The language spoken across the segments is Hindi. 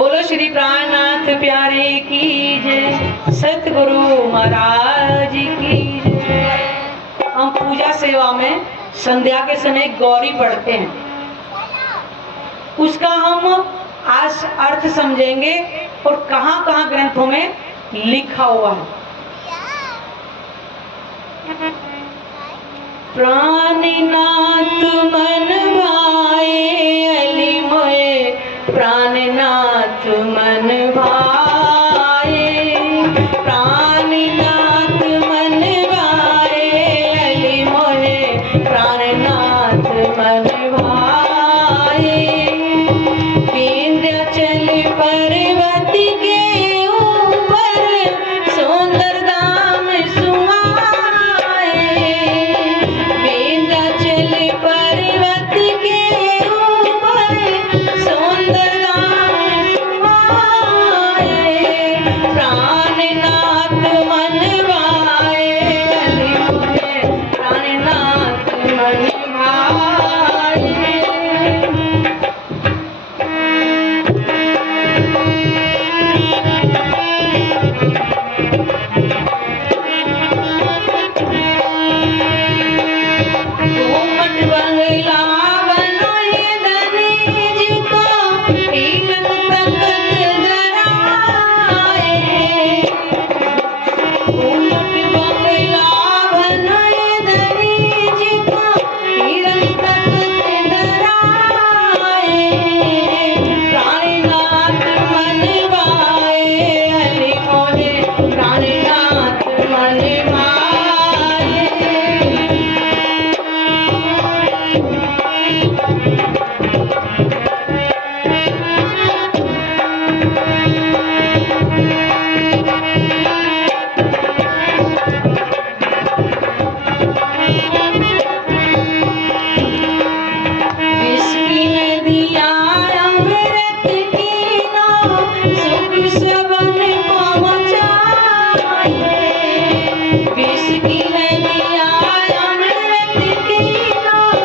बोलो श्री प्राणनाथ प्यारे की जय, सतगुरु महाराज की जय। हम पूजा सेवा में संध्या के समय गौरी पढ़ते हैं, उसका हम आज अर्थ समझेंगे और कहां कहां ग्रंथों में लिखा हुआ है। प्राणनाथ मन भाए अली मोए, प्राणनाथ मन भाए, प्राणनाथ मन भाए अली मोए, प्राणनाथ मन भाए। विंध्याचल पर्वत के ऊपर सुंदर धाम सुहाए, विंध्याचल पर्वत के ऊपर सुंदर धाम सुहाए, प्राणनाथ मन भाए अली मोए, प्राणनाथ मन भाए। घूमट बंगला बनोए दहेज को, तीरथ तखत धराए। घूमट बंगला बनोए दहेज को, तीरथ तखत धराए। प्राणनाथ मन भाए अली मोए, प्राणनाथ मन भाए। इसकी नदियाँ अमृत की नाव, सुख सबन पहुँचाए। इसकी नदियाँ अमृत की नाव,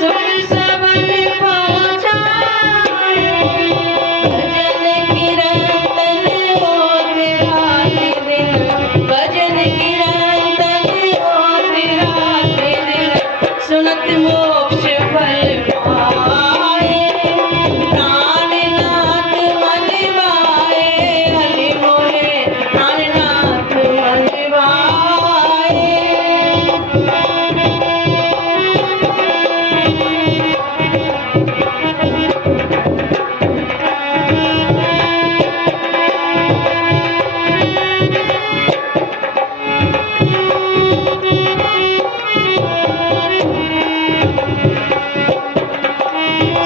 सुख सबन पहुँचाए। भजन कीर्तन होत रात दिन, भजन कीर्तन होत रात दिन, सुनत मोक्ष फल पाए। प्राणनाथ मन भाए अली मोए, प्राणनाथ मन भाए।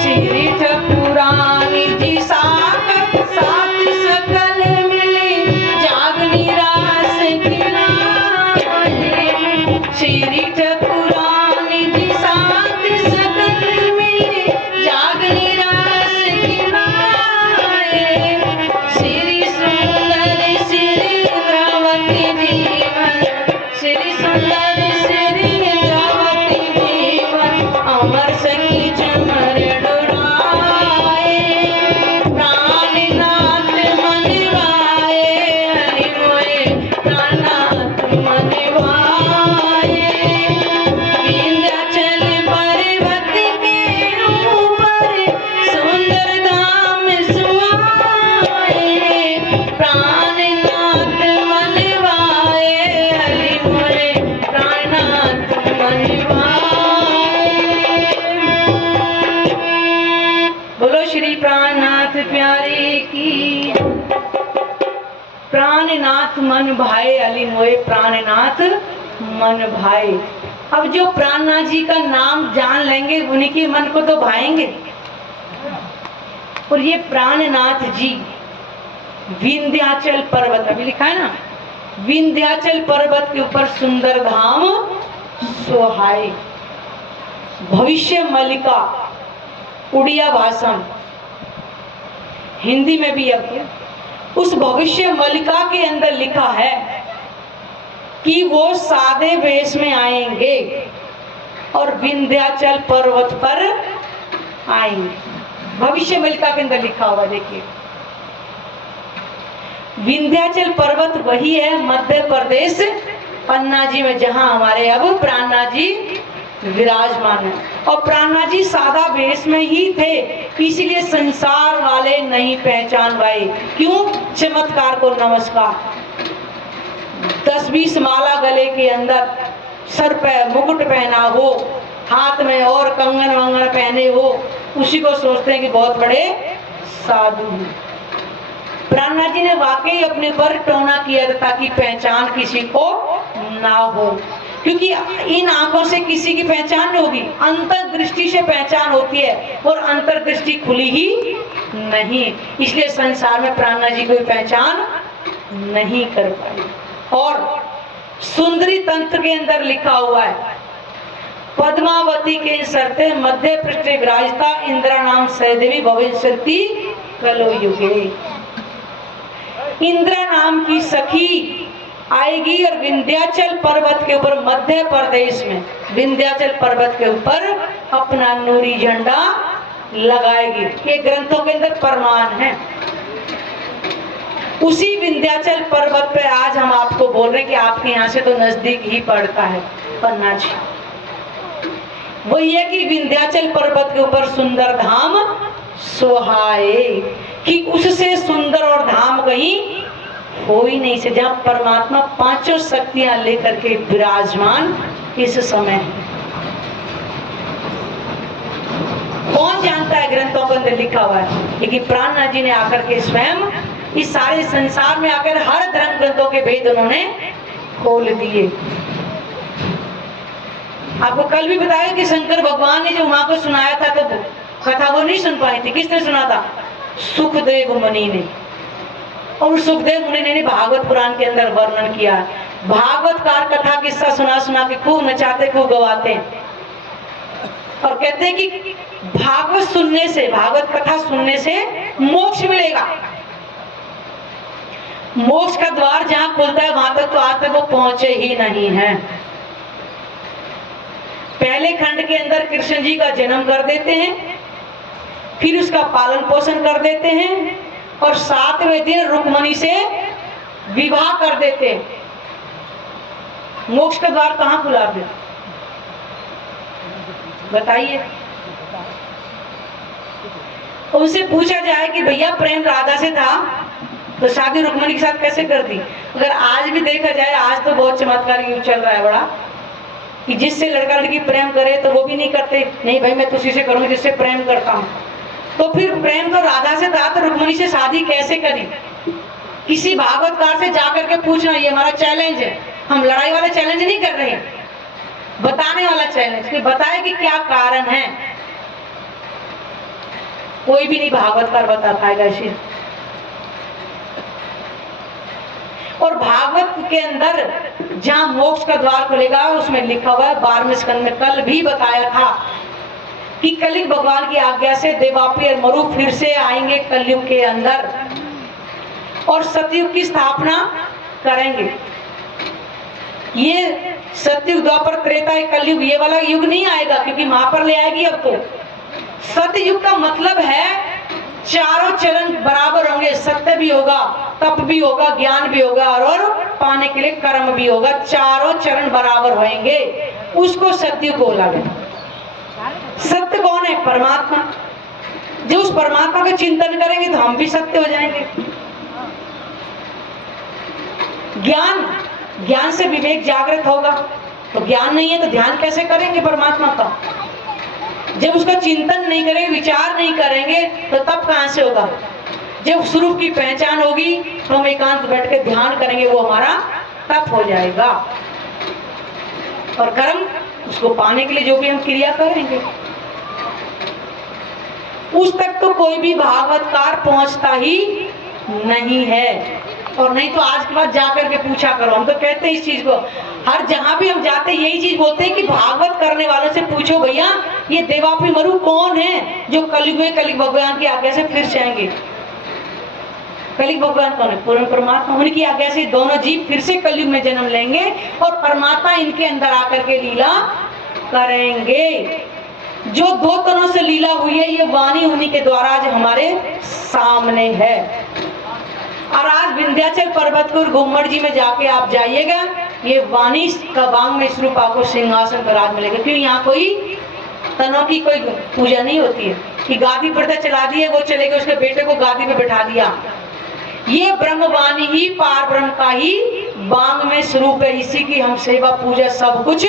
चरित पुरानी जी साकत सात सकल मिले, जाग निराश खिलाए। चरित पुरानी जी सात सकल मिले, जाग निराश खिलाए। श्री सुंदर श्री इंद्रावती जीवन, श्री सुंदर श्री इंद्रावती जीवन, अमर सखी चमर डुराए। प्राणनाथ मन भाए अली मोए, प्राणनाथ मन भाए। विंध्याचल पर्वत के ऊपर सुंदर धाम सुहाए, प्राणनाथ मन भाए अली मोए, प्राणनाथ मन भाए। बोलो श्री प्राणनाथ प्यारे की। प्राणनाथ मन भाए अली मोए, प्राणनाथ मन भाए। अब जो प्राणनाथ जी का नाम जान लेंगे उन्हीं के मन को तो भाएंगे। और ये प्राणनाथ जी विंध्याचल पर्वत, अभी लिखा है ना, विंध्याचल पर्वत के ऊपर सुंदर धाम सोहाए। भविष्य मलिका उड़िया भाषा, हिंदी में भी अब उस भविष्य मलिका के अंदर लिखा है कि वो सादे वेश में आएंगे और विंध्याचल पर्वत पर आएंगे। भविष्य मलिका के अंदर लिखा हुआ, देखिए विंध्याचल पर्वत वही है मध्य प्रदेश पन्ना जी में, जहां हमारे अब प्राणनाथ जी विराजमान है। और प्राणनाथ जी सादा वेश में ही थे, इसीलिए संसार वाले नहीं पहचान पाए। क्यों? चमत्कार को नमस्कार। 10-20 माला गले के अंदर, सर पे मुकुट पहना हो, हाथ में और कंगन वंगन पहने हो, उसी को सोचते हैं कि बहुत बड़े साधु हैं। प्राणनाथ जी ने वाकई अपने पर टोना किया था ताकि पहचान किसी को ना हो, क्योंकि इन आंखों से किसी की पहचान नहीं होगी, अंतर्दृष्टि से पहचान होती है, और अंतर्दृष्टि खुली ही नहीं, इसलिए संसार में प्राणनाथ जी कोई पहचान नहीं कर पाई। और सुंदरी तंत्र के अंदर लिखा हुआ है, पद्मावती के सरते मध्य पृष्ठ विराजता इंद्रा नाम सहदेवी भविष्यति कलो युगे। इंद्रा नाम की सखी आएगी और विंध्याचल पर्वत के ऊपर, मध्य प्रदेश में विंध्याचल पर्वत के ऊपर अपना नूरी झंडा लगाएगी। ये ग्रंथों के अंदर प्रमाण है। उसी विंध्याचल पर्वत पे आज हम आपको बोल रहे हैं कि आपके यहाँ से तो नजदीक ही पड़ता है पन्ना जी। वही है कि विंध्याचल पर्वत के ऊपर सुंदर धाम सुहाए, कि उससे सुंदर और धाम कहीं हो ही नहीं से, जहां परमात्मा पांचों शक्तियां लेकर के विराजमान इस समय है। कौन जानता है? ग्रंथों के अंदर लिखा हुआ है, लेकिन प्राणनाथ जी ने आकर के स्वयं इस सारे संसार में आकर हर धर्म ग्रंथों के भेद उन्होंने खोल दिए। आपको कल भी बताया कि शंकर भगवान ने जो उमा को सुनाया था तो कथा वो नहीं सुन पाई थी। किसने सुना था? सुखदेव मुनि ने। और सुखदेव मुनि ने भागवत पुराण के अंदर वर्णन किया। भागवतकार कथा किस्सा सुना सुना के खूब नचाते खूब गवाते हैं, और कहते हैं कि भागवत सुनने से, भागवत कथा सुनने से मोक्ष मिलेगा। मोक्ष का द्वार जहां खुलता है वहां तक तो आज तक वो पहुंचे ही नहीं है। पहले खंड के अंदर कृष्ण जी का जन्म कर देते हैं, फिर उसका पालन पोषण कर देते हैं, और 7वें दिन रुक्मणी से विवाह कर देते हैं। मोक्ष का द्वार कहां खुला फिर? बताइए। उनसे पूछा जाए कि भैया प्रेम राधा से था तो शादी रुक्मणी के साथ कैसे कर दी? अगर आज भी देखा जाए, आज तो बहुत चमत्कार युग चल रहा है बड़ा, कि जिससे लड़का लड़की प्रेम करे तो वो भी नहीं करते, नहीं भाई मैं तो उसी से करूंगी जिससे प्रेम करता हूं। तो फिर प्रेम तो राधा से था तो रुक्मणी से शादी कैसे करी? किसी भागवतकार से जाकर के पूछना, ये हमारा चैलेंज है। हम लड़ाई वाला चैलेंज नहीं कर रहे हैं, बताने वाला चैलेंज, कि बताए कि क्या कारण है। कोई भी नहीं भागवतकार बता पाएगा इसे। और भागवत के अंदर जहां मोक्ष का द्वार खुलेगा उसमें लिखा हुआ है 12वें स्कंद में, कल भी बताया था कि कलयुग भगवान की आज्ञा से देवापी और मरु फिर से आएंगे कलयुग के अंदर और सतयुग की स्थापना करेंगे। ये सतयुग, द्वापर, त्रेता, कलयुग, ये वाला युग नहीं आएगा, क्योंकि महापर ले आएगी। अब तो सतयुग का मतलब है चारों चरण बराबर होंगे, सत्य भी होगा, तप भी होगा, ज्ञान भी होगा, और पाने के लिए कर्म भी होगा। चारों चरण बराबर होंगे, उसको सतयुग बोला गया। सत्य कौन है? परमात्मा। जो उस परमात्मा का चिंतन करेंगे तो हम भी सत्य हो जाएंगे। ज्ञान, ज्ञान से विवेक जागृत होगा, तो ज्ञान नहीं है तो ध्यान कैसे करेंगे परमात्मा का? जब उसका चिंतन नहीं करेंगे, विचार नहीं करेंगे, तो तब कहां से होगा? जब स्वरूप की पहचान होगी तो हम एकांत बैठ के ध्यान करेंगे, वो हमारा तप हो जाएगा। और कर्म, उसको पाने के लिए जो भी हम क्रिया करेंगे, उस तक तो कोई भी भागवतकार पहुंचता ही नहीं है। और नहीं तो आज के बाद जाकर के पूछा करो। हम तो कहते हैं इस चीज को, हर जहां भी हम जाते हैं यही चीज बोलते हैं कि भागवत करने वालों से पूछो, भैया ये देवापी मरु कौन है जो कलयुग में कलयुग भगवान की आज्ञा से फिर जाएंगे? कलयुग भगवान कौन है? पूर्ण परमात्मा। उनकी आज्ञा से दोनों जीव फिर से कलयुग में जन्म लेंगे और परमात्मा इनके अंदर आकर के लीला करेंगे। जो दो तरह से लीला हुई है, ये वाणी उन्हीं के द्वारा आज हमारे सामने है। और आज विंध्याचल पर्वतपुर घुम्मट जी में जाके आप जाइएगा, ये वाणी का वांग में स्वरूप आपको सिंहासन पर आज मिलेगा। क्यों? यहाँ कोई तनों की कोई पूजा नहीं होती है कि गादी पर चला दिए, वो चले गए, उसके बेटे को गादी पे बैठा दिया। ये ब्रह्मवाणी ही पार ब्रह्म का ही वांग में स्वरूप है। इसी की हम सेवा पूजा सब कुछ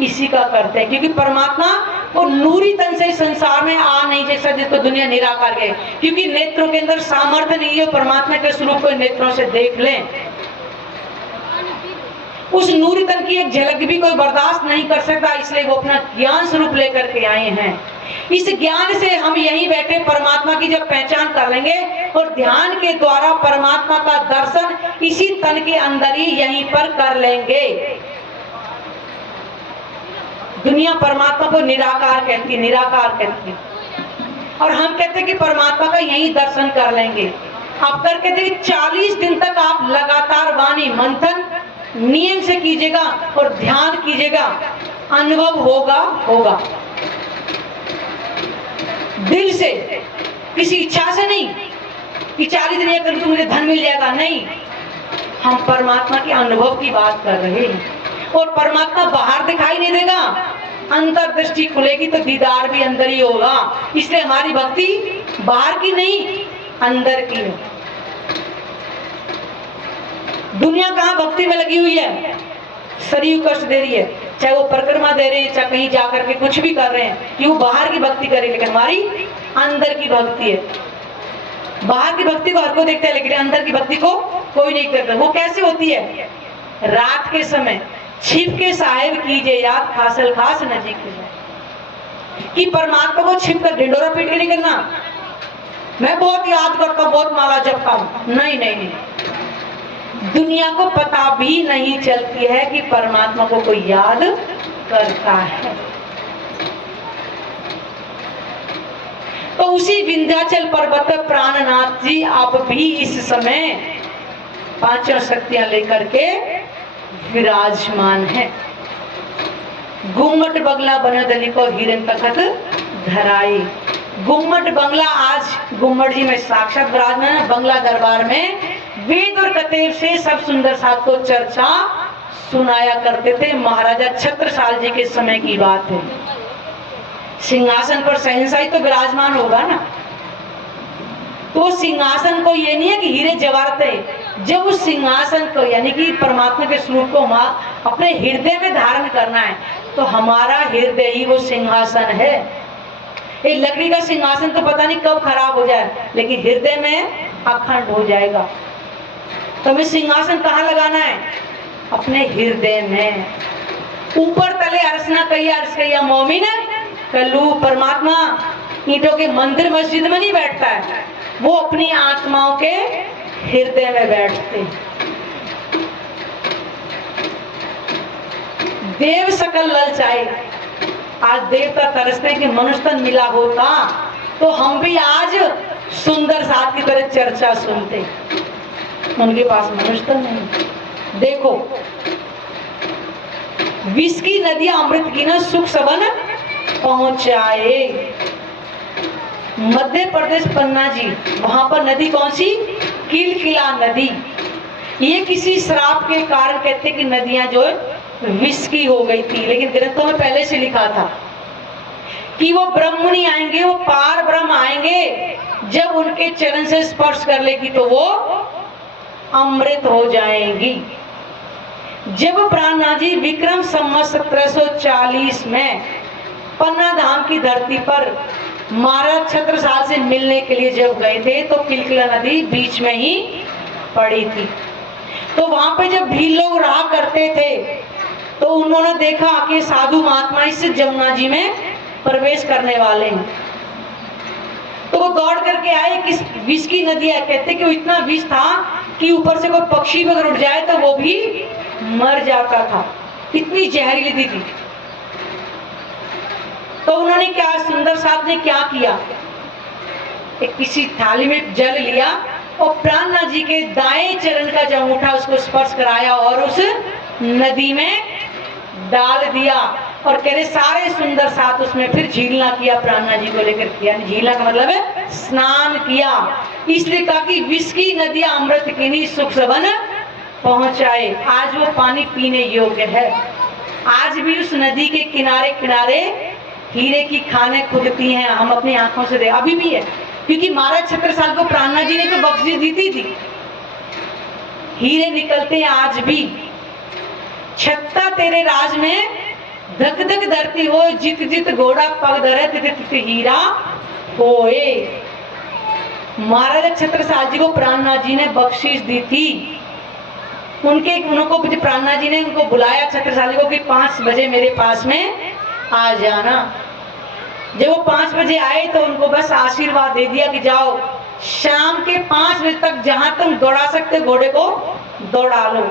इसी का करते हैं, क्योंकि परमात्मा वो नूरी तन से संसार में आ नहीं जैसा जिसको दुनिया निराकार है, क्योंकि नेत्रों के अंदर सामर्थ्य नहीं है परमात्मा के स्वरूप को नेत्रों से देख लें। उस नूरी तन की एक झलक भी कोई बर्दाश्त नहीं कर सकता, इसलिए वो अपना ज्ञान स्वरूप लेकर के आए हैं। इस ज्ञान से हम यहीं बैठे परमात्मा की जब पहचान कर लेंगे और ध्यान के द्वारा परमात्मा का दर्शन इसी तन के अंदर ही यहीं पर कर लेंगे। दुनिया परमात्मा को निराकार कहती है, निराकार कहती है, और हम कहते हैं कि परमात्मा का यहीं दर्शन कर लेंगे। आप करके देखिए, 40 दिन तक आप लगातार वाणी मंथन नियम से कीजिएगा और ध्यान कीजिएगा, अनुभव होगा होगा दिल से, किसी इच्छा से नहीं कि 40 दिन ये कर तो मुझे धन मिल जाएगा, नहीं। हम परमात्मा के अनुभव की बात कर रहे हैं। और परमात्मा बाहर दिखाई नहीं देगा, अंतर दृष्टि खुलेगी तो दीदार भी अंदर ही होगा। इसलिए हमारी भक्ति बाहर की नहीं, अंदर की है। दुनिया कहाँ भक्ति में लगी हुई है, शरीर कष्ट दे रही है, चाहे वो परिक्रमा दे रहे हैं, चाहे कहीं जाकर के कुछ भी कर रहे हैं, कि वो बाहर की भक्ति करे, लेकिन हमारी अंदर की भक्ति है। बाहर की भक्ति को हर कोई देखता है, लेकिन अंदर की भक्ति को कोई नहीं करता। वो कैसे होती है? रात के समय छिप के साहेब कीजिए याद, खासल खास नजीक कि परमात्मा को छिप कर ढिंडोरा पीट के नहीं करना, मैं बहुत याद करता हूँ, बहुत माला जपता हूँ, नहीं नहीं नहीं। दुनिया को पता भी नहीं चलती है कि परमात्मा को कोई याद करता है। तो उसी विंध्याचल पर्वत पर प्राणनाथ जी आप भी इस समय पांचों शक्तियां लेकर के विराजमान है। गुम्मट बंगला बनदली को हिरण तखत धराई। गुम्मट बंगला आज गुम्मट जी में साक्षात विराजमान है। बंगला दरबार में वेद और कतेव से सब सुंदर साथ को चर्चा सुनाया करते थे। महाराजा छत्रसाल जी के समय की बात है। सिंहासन पर शहंशाही तो विराजमान होगा ना, तो सिंहासन को ये नहीं है कि हीरे जवाहरात है, जब उस सिंहासन को यानी कि परमात्मा के स्वरूप को अपने हृदय में धारण करना है, तो हमारा हृदय ही वो सिंहासन है। ये लकड़ी का सिंहासन तो पता नहीं कब खराब हो जाए, लेकिन हृदय में अखंड हो जाएगा। तो हमें सिंहासन कहाँ लगाना है? अपने हृदय में। ऊपर तले अरसना कहिया, अर्स कहिया मोमिन कल्लू। परमात्मा ईंटों के मंदिर मस्जिद में नहीं बैठता है, वो अपनी आत्माओं के हृदय में बैठते। देव सकल ललचाए। आज देवता तरसते कि मनुष्य तन मिला होता तो हम भी आज सुंदर साथ की तरह चर्चा सुनते। उनके पास मनुष्य तन नहीं। देखो, विष की नदियां अमृत की न सुख सबन पहुंचाए। मध्य प्रदेश पन्ना जी, वहां पर नदी कौन सी? किलकिला नदी। ये किसी श्राप के कारण कहते कि नदियां जो विष की हो गई थी, लेकिन ग्रंथों में पहले से लिखा था कि वो ब्रह्म नहीं आएंगे, वो पार ब्रह्म आएंगे। जब उनके चरण से स्पर्श कर लेगी तो वो अमृत हो जाएंगी। जब प्राणनाथ जी विक्रम संवत 1740 में पन्ना धाम की धरती पर महाराज छत्रसाल से मिलने के लिए जब गए थे, तो किलकिला नदी बीच में ही पड़ी थी। तो वहां पे जब भी लोग रहा करते थे, तो उन्होंने देखा कि साधु महात्मा इस जमुना जी में प्रवेश करने वाले हैं। तो वो दौड़ करके आए कि विष की नदी है। कहते कि वो इतना विष था कि ऊपर से कोई पक्षी अगर उड़ जाए तो वो भी मर जाता था, इतनी जहरीली नदी थी। तो उन्होंने क्या, सुंदर साथ ने क्या किया, एक किसी थाली में जल लिया और प्राणनाथ जी के दाएं चरण का जब उठा उसको स्पर्श कराया और उस नदी में डाल दिया। और कह रहे सारे सुंदर साथ उसमें फिर झीलना किया, प्राणनाथ जी को लेकर किया। झीलना का मतलब है स्नान किया। इसलिए कहा कि विष की नदियां अमृत किन्हीं सुख सबन पहुंचाए। आज वो पानी पीने योग्य है। आज भी उस नदी के किनारे किनारे हीरे की खानें खुदती हैं, हम अपनी आंखों से देख, अभी भी है, क्योंकि महाराज छत्रसाल को प्राणनाथ जी ने तो बख्शिश दी थी। हीरे निकलते हैं आज भी। छत्ता तेरे राज में धक धक धरती हो, जित जित घोड़ा पग धरे तित तित हीरा होए। महाराजा छत्रसाल जी को प्राणनाथ जी ने बख्शिश दी थी। उनको प्राणनाथ जी ने उनको बुलाया छत्रसाल जी को कि 5 बजे मेरे पास में आ जाना। जब वो 5 बजे आए तो उनको बस आशीर्वाद दे दिया कि जाओ शाम के 5 बजे तक जहां तुम दौड़ा सकते घोड़े को दौड़ा लो।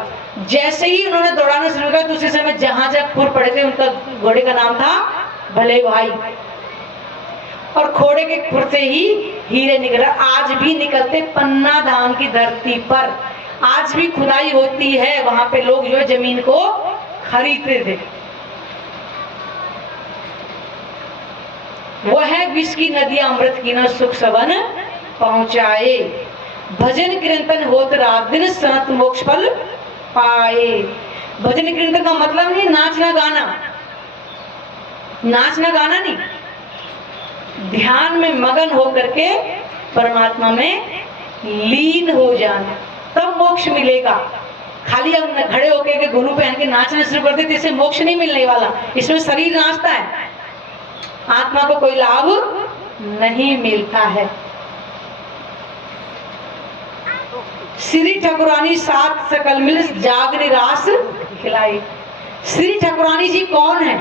जैसे ही उन्होंने दौड़ाना शुरू किया, दूसरे समय जहां जहां खुर पड़े थे उनका घोड़े का नाम था भले भाई, और घोड़े के खुर से ही हीरे निकल। आज भी निकलते पन्ना धाम की धरती पर, आज भी खुदाई होती है, वहां पे लोग जो है जमीन को खरीदते थे। वह है विष की नदियां अमृत की न सुख सबन पहुंचाए। भजन कीर्तन होत रात दिन सनत मोक्ष फल पाए। भजन कीर्तन का मतलब नहीं नाचना गाना, नाचना गाना नहीं, ध्यान में मगन होकर के परमात्मा में लीन हो जाना, तब मोक्ष मिलेगा। खाली हम खड़े होकर के गुरु पहन के नाचना शुरू कर देते, इससे मोक्ष नहीं मिलने वाला। इसमें शरीर नाचता है, आत्मा को कोई लाभ नहीं मिलता है। श्री ठाकुरानी 7 सकल मिल जागने रास खिलाई। श्री ठाकुरानी जी कौन है?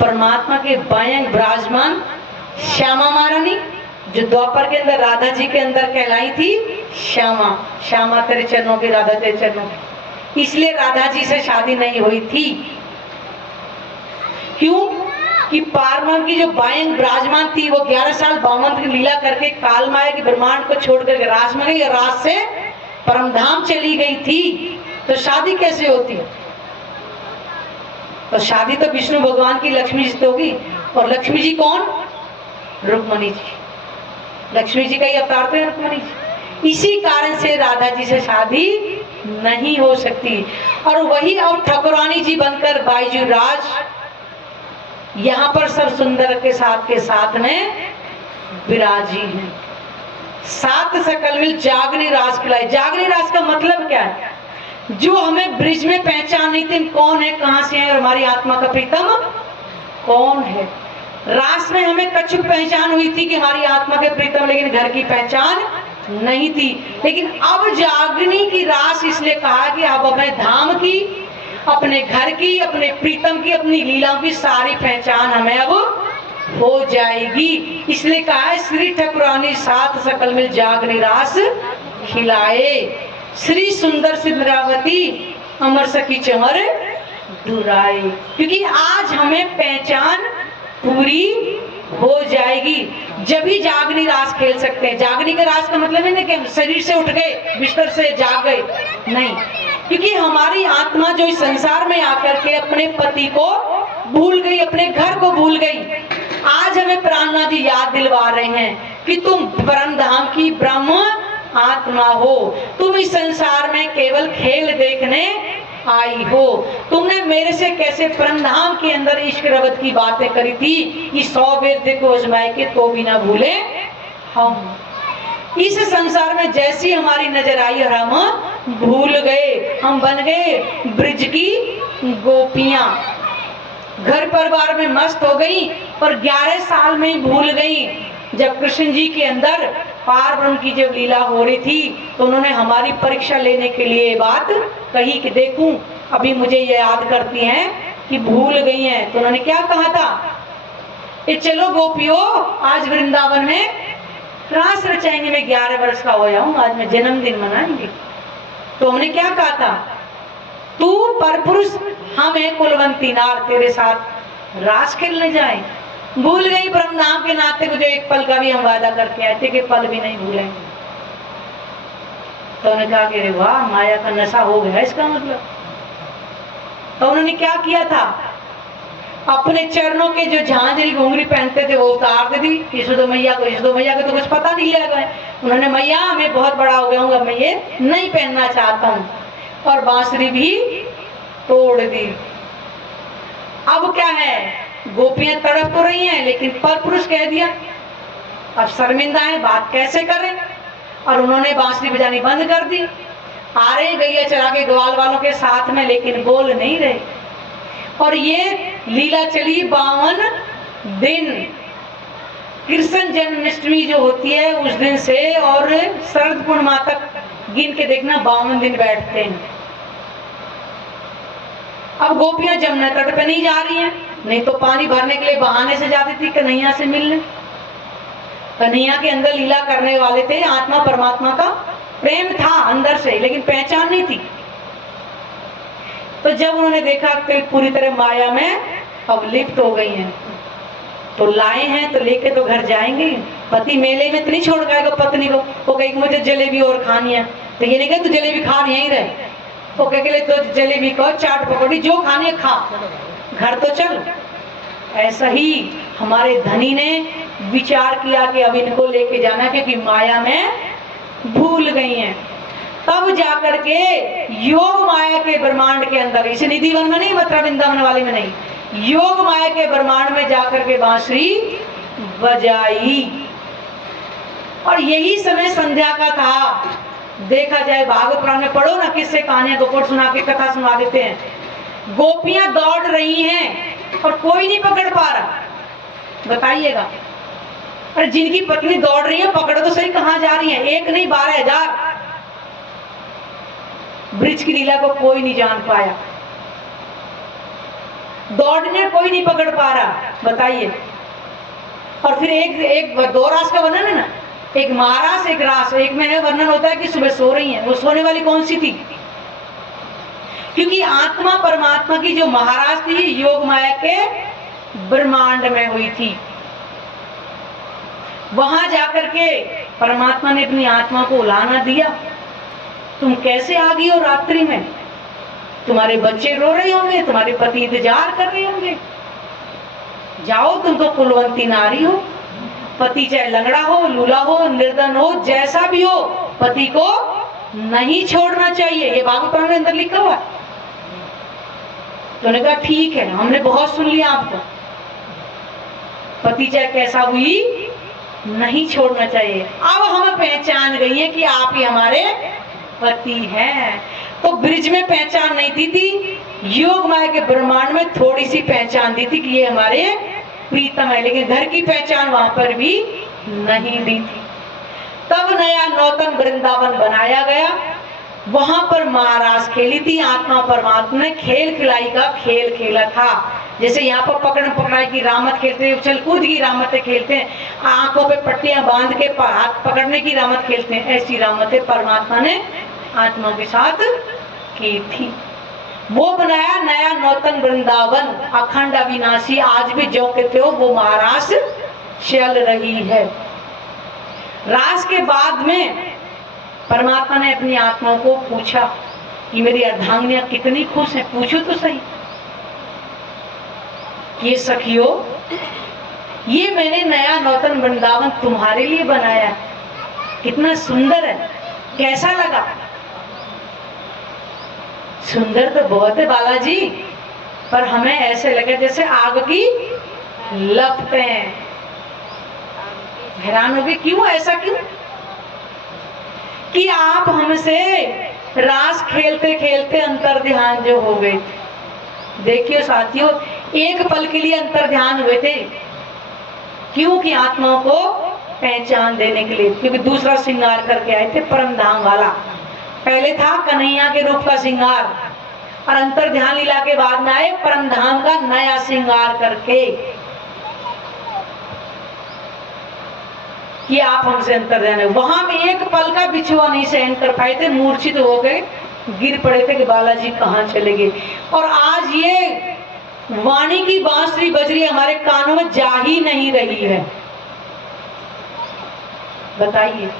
परमात्मा के बाएं विराजमान श्यामा महारानी, जो द्वापर के अंदर राधा जी के अंदर कहलाई थी श्यामा। श्यामा तेरे चरणों की, राधा तेरे चरणों की। इसलिए राधा जी से शादी नहीं हुई थी। क्यों? कि पारमान की जो बाएं विराजमान थी वो 11 साल बामन की लीला करके काल माया की ब्रह्मांड को छोड़ करके रास में गई, और रास से परमधाम चली गई थी। तो शादी कैसे होती है? तो शादी तो विष्णु भगवान की लक्ष्मी जी से होगी। और लक्ष्मी जी कौन? रुक्मणी जी। लक्ष्मी जी का ही अवतार थे रुक्मणी जी। इसी कारण से राधा जी से शादी नहीं हो सकती। और वही अब ठाकुरानी जी बनकर बाईजू राज यहाँ पर सब सुंदर के साथ में विराजी हैं। 7 सकल मिल जागनी रास खिलाई। जागनी रास का मतलब क्या है? जो हमें ब्रिज में पहचान नहीं थी कौन है, कहां से है, और हमारी आत्मा का प्रीतम कौन है। रास में हमें कछुक पहचान हुई थी कि हमारी आत्मा के प्रीतम, लेकिन घर की पहचान नहीं थी। लेकिन अब जागनी की रास इसलिए कहा कि अब हमें धाम की, अपने घर की, अपने प्रीतम की, अपनी लीलाओं की सारी पहचान हमें अब हो जाएगी। इसलिए कहा है श्री ठाकुरानी 7 सकल मिल जागनी रास खिलाए। श्री सुंदर सिंद्रावती अमर सखी चमर दुराए। क्योंकि आज हमें पहचान पूरी हो जाएगी, जब ही जागनी रास खेल सकते हैं। जागनी का रास का मतलब है ना कि शरीर से उठ गए, बिस्तर से जाग गए, नहीं। क्योंकि हमारी आत्मा जो इस संसार में आकर के अपने पति को भूल गई, अपने घर को भूल गई। आज हमें प्राणनाथ जी याद दिलवा रहे हैं कि तुम परम धाम की ब्रह्म आत्मा हो। तुम इस संसार में केवल खेल देखने आई हो। तुमने मेरे से कैसे परमधाम के अंदर इश्क रबत की बातें करी थी कि 100 वेद को आजमाए के तो भी ना भूले हम। इस संसार में जैसी हमारी नजर आई और हम भूल गए, हम बन गए ब्रिज की गोपियां। घर परिवार में मस्त हो गई और 11 साल में ही भूल गई। जब कृष्ण जी के अंदर पार ब्रह्म की जब लीला हो रही थी तो उन्होंने हमारी परीक्षा लेने के लिए बात कही कि देखूं अभी मुझे ये याद करती हैं कि भूल गई हैं। तो उन्होंने क्या कहा था? ये चलो गोपियों, आज वृंदावन में रास रचाएंगे। मैं 11 वर्ष का होया हूँ, आज मैं जन्मदिन मनाएंगे। तो हमने क्या कहा था? तू परपुरुष, हम है कुलवंती नार, तेरे साथ रास खेलने जाए। भूल गई ब्रह्म नाम के नाते को जो एक पल का भी हम वादा करके आए थे कि पल भी नहीं भूलेंगे। तो उन्होंने कहा कि वाह, माया का नशा हो गया इसका मतलब। तो उन्होंने क्या किया था? अपने चरणों के जो झांझरी घुंघरी पहनते थे वो उतार दे दी यशोदा मैया को। यशोदा मैया को तो कुछ पता नहीं लगा। उन्होंने, मैया मैं बहुत बड़ा हो गया हूँ, मैं ये नहीं पहनना चाहता हूँ, और बांसुरी भी तोड़ दी। अब क्या है, गोपियां तड़प तो रही हैं, लेकिन पर पुरुष कह दिया, अब शर्मिंदा है, बात कैसे करें, और उन्होंने बांसुरी बजानी बंद कर दी। आ रहे गैया चला के ग्वाल वालों के साथ में, लेकिन बोल नहीं रहे। और ये लीला चली 52 दिन। कृष्ण जन्माष्टमी जो होती है उस दिन से और शरद पूर्णिमा तक गिन के देखना 52 दिन बैठते हैं। अब गोपियां जमुना तट पे नहीं जा रही हैं, नहीं तो पानी भरने के लिए बहाने से जाती थी कन्हैया से मिलने। कन्हैया के अंदर लीला करने वाले थे, आत्मा परमात्मा का प्रेम था अंदर से, लेकिन पहचान नहीं थी। तो जब उन्होंने देखा कि पूरी तरह माया में अब लिप्त हो गई हैं, तो लाए हैं तो लेके तो घर जाएंगे। पति मेले में तो नहीं छोड़ पाएगा पत्नी को, वो कहेगी मुझे जलेबी और खानी है, तो ये नहीं कहे तू जलेबी खा यहीं रहे, वो कहे तो जलेबी को चाट पकौड़ी जो खानी है खा, घर तो चल। ऐसा ही हमारे धनी ने विचार किया कि अब इनको लेके जाना, क्योंकि माया में भूल गई हैं। तब जाकर के योग माया के ब्रह्मांड के अंदर, इसे निधि वन में नहीं, मथुरा वृंदावन वाले में नहीं, योग माया के ब्रह्मांड में जाकर के बांसुरी बजाई। और यही समय संध्या का था। देखा जाए भागवत पुराण में पढ़ो ना, किससे कहानियां गोपोट सुना के कथा सुना देते हैं। गोपियां दौड़ रही हैं और कोई नहीं पकड़ पा रहा, बताइएगा। अरे जिनकी पत्नी दौड़ रही है पकड़ो तो सही, कहां जा रही है, एक नहीं 12,000। ब्रिज की लीला को कोई नहीं जान पाया, दौड़ने कोई नहीं पकड़ पा रहा, बताइए। और फिर एक 2 रास का वर्णन है ना, एक महारास एक रास, एक में है वर्णन होता है कि सुबह सो रही हैं। वो सोने वाली कौन सी थी? क्योंकि आत्मा परमात्मा की जो महाराज थी योग माया के ब्रह्मांड में हुई थी। वहां जाकर के परमात्मा ने अपनी आत्मा को उलाना दिया, तुम कैसे आ गई हो रात्रि में, तुम्हारे बच्चे रो रहे होंगे, तुम्हारे पति इंतजार कर रहे होंगे, जाओ, तुम तो कुलवंती नारी हो। पति चाहे लंगड़ा हो, लूला हो, निर्धन हो, जैसा भी हो, पति को नहीं छोड़ना चाहिए। ये भागवत पुराण में अंदर लिखा हुआ है। तो उन्होंने कहा ठीक है, हमने बहुत सुन लिया आपको, पति चाहे कैसा हुई नहीं छोड़ना चाहिए। अब हम पहचान गई है कि आप ही हमारे पति हैं। तो ब्रिज में पहचान नहीं दी थी, योग माया के ब्रह्मांड में थोड़ी सी पहचान दी थी कि ये हमारे प्रीतम है, लेकिन घर की पहचान वहां पर भी नहीं दी थी। तब नया नौतन वृंदावन बनाया गया, वहां पर महाराज खेली थी। आत्मा परमात्मा ने खेल खिलाई का खेल खेला था। जैसे यहाँ पर पकड़ पकड़ाई की रामत खेलते हैं, उछल कूद की रामतें खेलते हैं, आंखों पे पट्टियां बांध के हाथ पकड़ने की रामत खेलते हैं, ऐसी रामतें परमात्मा ने आत्मा के साथ की थी। वो बनाया नया नौतन वृंदावन, अखंड अविनाशी, आज भी जो कहते हो वो महाराज चल रही है। रास के बाद में परमात्मा ने अपनी आत्मा को पूछा कि मेरी अर्धांगिनियां कितनी खुश हैं, पूछो तो सही। ये सखियो, ये मैंने नया नौतन वृंदावन तुम्हारे लिए बनाया, कितना सुंदर है, कैसा लगा? सुंदर तो बहुत है बालाजी, पर हमें ऐसे लगे जैसे आग की लपटें। हैरान हो गए, क्यों, ऐसा क्यों कि आप हमसे रास खेलते खेलते अंतर ध्यान जो हो गए थे। देखियो साथियों, एक पल के लिए अंतर ध्यान हुए थे, क्यों कि आत्माओं को पहचान देने के लिए, क्योंकि दूसरा श्रृंगार करके आए थे परम धाम वाला। पहले था कन्हैया के रूप का श्रृंगार, और अंतर ध्यान लीला के बाद में आए परम धाम का नया श्रृंगार करके कि आप हमसे अंतर ध्यान। वहां में एक पल का बिछुआ नहीं सहन कर पाए थे, मूर्छित हो गए, गिर पड़े थे कि बालाजी कहाँ चले गए। और आज ये वाणी की बांसुरी बज रही हमारे कानों में, जा ही नहीं रही है, बताइए।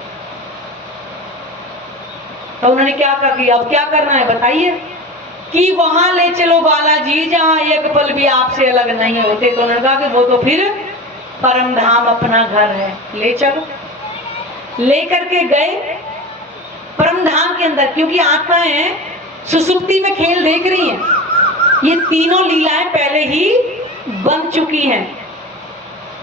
तो उन्होंने क्या किया, अब क्या करना है बताइए। कि वहां ले चलो बालाजी जहां एक पल भी आपसे अलग नहीं होते। तो उन्होंने कहा कि वो तो फिर परम धाम अपना घर है, ले चलो। लेकर के गए परम धाम के अंदर, क्योंकि आत्माएं सुसुप्ति में खेल देख रही हैं। ये तीनों लीलाएं पहले ही बन चुकी हैं,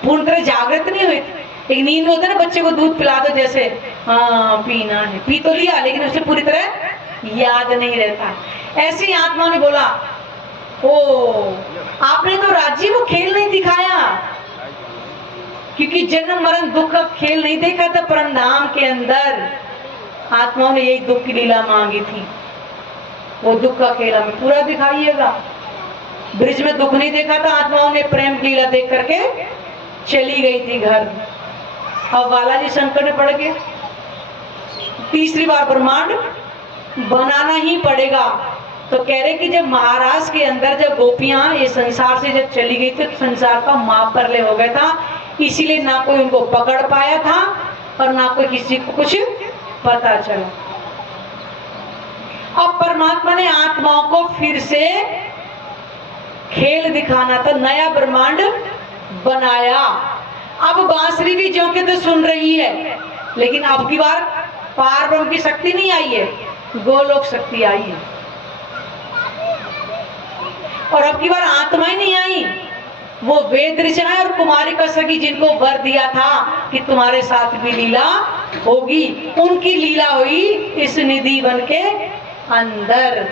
पूर्ण तरह जागृत नहीं हुई। एक नींद में होता है ना, बच्चे को दूध पिला दो, जैसे हाँ पीना है, पी तो लिया लेकिन उसे पूरी तरह याद नहीं रहता। ऐसे ही आत्मा ने बोला, ओ आपने तो राज्य वो खेल नहीं दिखाया, क्योंकि जन्म मरण दुख का खेल नहीं देखा था परम धाम के अंदर। आत्माओं ने यही दुख की लीला मांगी थी, वो दुख का खेल हमें पूरा दिखाइएगा। ब्रिज में दुख नहीं देखा था आत्माओं ने, प्रेम की लीला देख करके चली गई थी घर। अब बालाजी संकट में पड़ गए, तीसरी बार ब्रह्मांड बनाना ही पड़ेगा। तो कह रहे कि जब महाराज के अंदर जब गोपियां ये संसार से जब चली गई थी तो संसार का मापरले हो गया था, इसीलिए ना कोई उनको पकड़ पाया था और ना कोई किसी को कुछ पता चला। अब परमात्मा ने आत्माओं को फिर से खेल दिखाना था, नया ब्रह्मांड बनाया। अब बांसुरी भी ज्यों के तो सुन रही है, लेकिन अब की बार पार ब्रह्म की शक्ति नहीं आई है, गोलोक शक्ति आई है। और अब की बार आत्मा ही नहीं आई, वो वेद ऋचाएं और कुमारी का सखी जिनको वर दिया था कि तुम्हारे साथ भी लीला होगी, उनकी लीला हुई इस निधि बन के अंदर।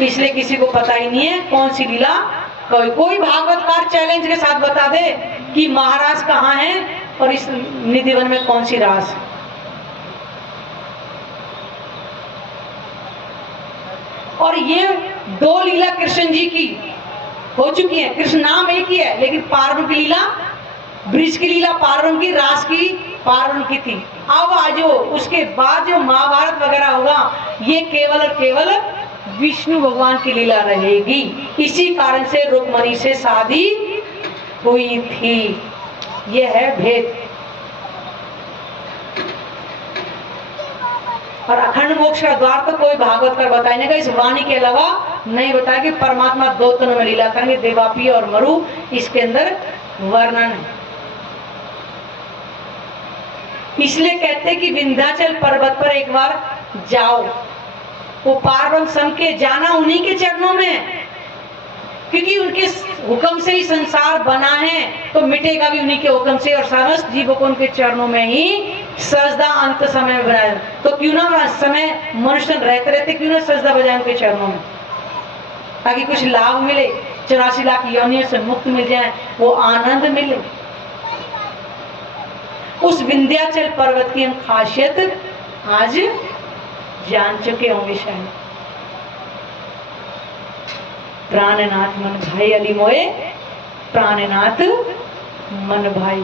इसलिए किसी को पता ही नहीं है कौन सी लीला। कोई भागवतकार चैलेंज के साथ बता दे कि महाराज कहाँ हैं और इस निधि वन में कौन सी रास। और ये दो लीला कृष्ण जी की हो चुकी है, कृष्ण नाम एक ही है, लेकिन पार्वण की लीला, ब्रिज की लीला पार्वण की, रास की पार्वण की थी। अब आज उसके बाद जो महाभारत वगैरह होगा, ये केवल और केवल विष्णु भगवान की लीला रहेगी। इसी कारण से रुक्मणी से शादी हुई थी। यह है भेद। और अखंड मोक्ष का द्वार तो कोई भागवत कर बताने का इस वाणी के अलावा नहीं बताया कि परमात्मा दो तनों में लीला करेंगे, देवापी और मरु, इसके अंदर वर्णन है। इसलिए कहते कि विंध्याचल पर्वत पर एक बार जाओ, वो पार्वण सम के जाना उन्हीं के चरणों में, क्योंकि उनके हुक्म से ही संसार बना है, तो मिटेगा भी उन्हीं के हुक्म से। और समस्त जीवों को उनके चरणों में ही सजदा अंत समय बनाया। तो क्यों ना समय मनुष्य रहते रहते क्यों ना सजदा बजाए उनके चरणों में, ताकि कुछ लाभ मिले, 84 लाख योनियों से मुक्त मिल जाए, वो आनंद मिले। उस विंध्याचल पर्वत की हम खासियत आज जान चुके होंगे शायद। प्राणनाथ मन भाई अली मोए, प्राणनाथ मन भाई।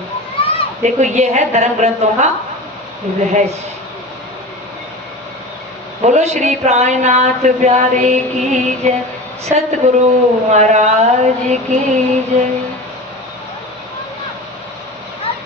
देखो ये है धर्म ग्रंथों का रहस्य। बोलो श्री प्राणनाथ प्यारे की जय, सतगुरु महाराज की जय।